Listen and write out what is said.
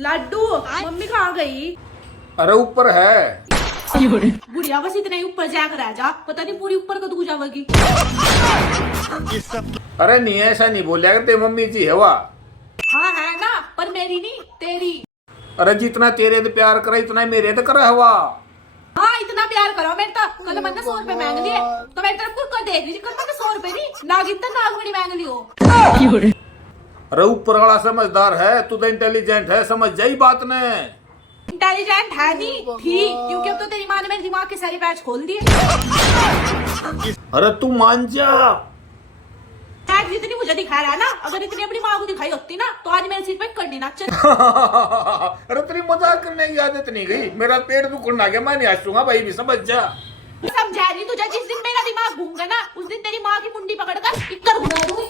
Laddu mummy कहाँ गई? अरे ऊपर है। बुढ़िया बस इतना ही ऊपर जाकर रह जा, पता नहीं पूरी ऊपर कब जावेगी। अरे नहीं ऐसा नहीं बोलिया करते, मम्मी जी है वह। हाँ है ना, पर मेरी नहीं तेरी। अरे जितना तेरे तो प्यार करे इतना मेरे तो करे हवा। हाँ इतना प्यार करो मेरे तो। कल मैंने 100 रुपए मांग लिए तो मेरी तरफ को देख लीजिए। कल मैंने 100 रुपए नहीं नागिन तो नागमणि मांग लियो। अरे ऊपर वाला समझदार है, तू तो इंटेलिजेंट है, समझ जाई बात ने। इंटेलिजेंट है नहीं थी, क्योंकि अब तो तेरी माँ ने मेरे दिमाग के सारी पैच खोल दिए। अरे तू मान जा। जितनी मुझे दिखा रहा है ना, अगर इतनी अपनी माँ को दिखाई होती ना तो आज मेरे सिर पे करनी ना चल। अरे तेरी मजाक करने की आदत नहीं गई, मेरा पेट दुखने गया, मैं नहीं हंसूंगा भाई भी, समझ जा। समझा रही तुझे, जिस दिन मेरा दिमाग घूमेगा ना उस दिन तेरी माँ की मुंडी पकड़कर इक्कर घुमा दूंगी।